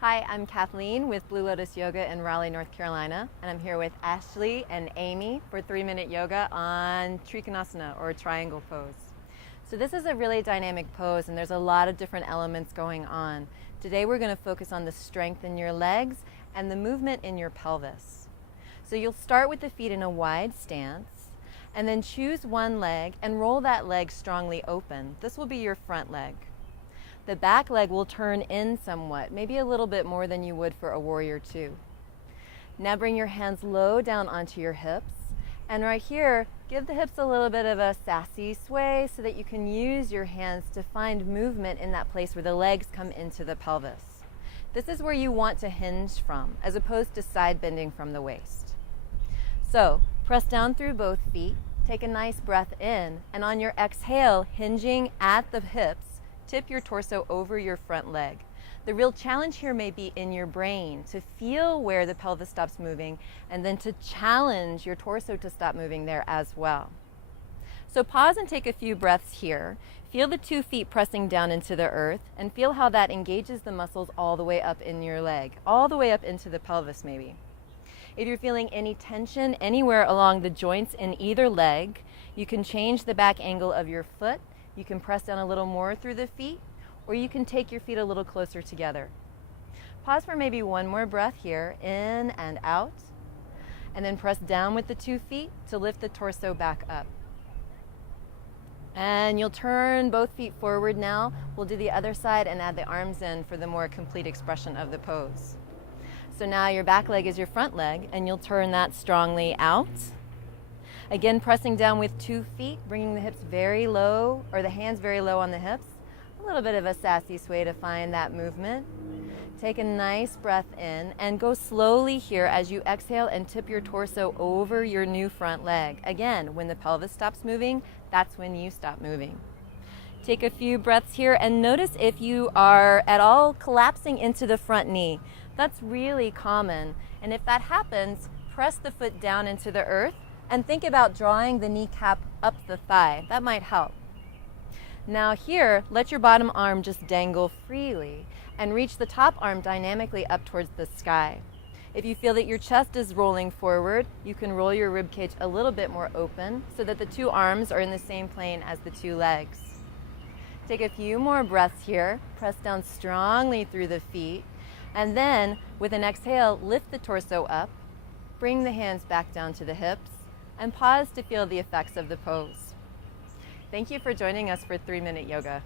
Hi, I'm Kathleen with Blue Lotus Yoga in Raleigh, North Carolina, and I'm here with Ashley and Amy for 3-minute yoga on Trikonasana, or triangle pose. So this is a really dynamic pose, and there's a lot of different elements going on. Today we're going to focus on the strength in your legs and the movement in your pelvis. So you'll start with the feet in a wide stance, and then choose one leg and roll that leg strongly open. This will be your front leg. The back leg will turn in somewhat, maybe a little bit more than you would for a warrior two. Now bring your hands low down onto your hips, and right here, give the hips a little bit of a sassy sway so that you can use your hands to find movement in that place where the legs come into the pelvis. This is where you want to hinge from, as opposed to side bending from the waist. So, press down through both feet, take a nice breath in, and on your exhale, hinging at the hips, tip your torso over your front leg. The real challenge here may be in your brain to feel where the pelvis stops moving and then to challenge your torso to stop moving there as well. So pause and take a few breaths here. Feel the 2 feet pressing down into the earth and feel how that engages the muscles all the way up in your leg, all the way up into the pelvis maybe. If you're feeling any tension anywhere along the joints in either leg, you can change the back angle of your foot. You can press down a little more through the feet, or you can take your feet a little closer together. Pause for maybe one more breath here, in and out, and then press down with the 2 feet to lift the torso back up. And you'll turn both feet forward now. We'll do the other side and add the arms in for the more complete expression of the pose. So now your back leg is your front leg, and you'll turn that strongly out. Again, pressing down with 2 feet, bringing the hips very low, or the hands very low on the hips. A little bit of a sassy sway to find that movement. Take a nice breath in and go slowly here as you exhale and tip your torso over your new front leg. Again, when the pelvis stops moving, that's when you stop moving. Take a few breaths here and notice if you are at all collapsing into the front knee. That's really common. And if that happens, press the foot down into the earth and think about drawing the kneecap up the thigh. That might help. Now here, let your bottom arm just dangle freely and reach the top arm dynamically up towards the sky. If you feel that your chest is rolling forward, you can roll your rib cage a little bit more open so that the 2 arms are in the same plane as the 2 legs. Take a few more breaths here. Press down strongly through the feet, and then with an exhale, lift the torso up, bring the hands back down to the hips, and pause to feel the effects of the pose. Thank you for joining us for 3-minute yoga.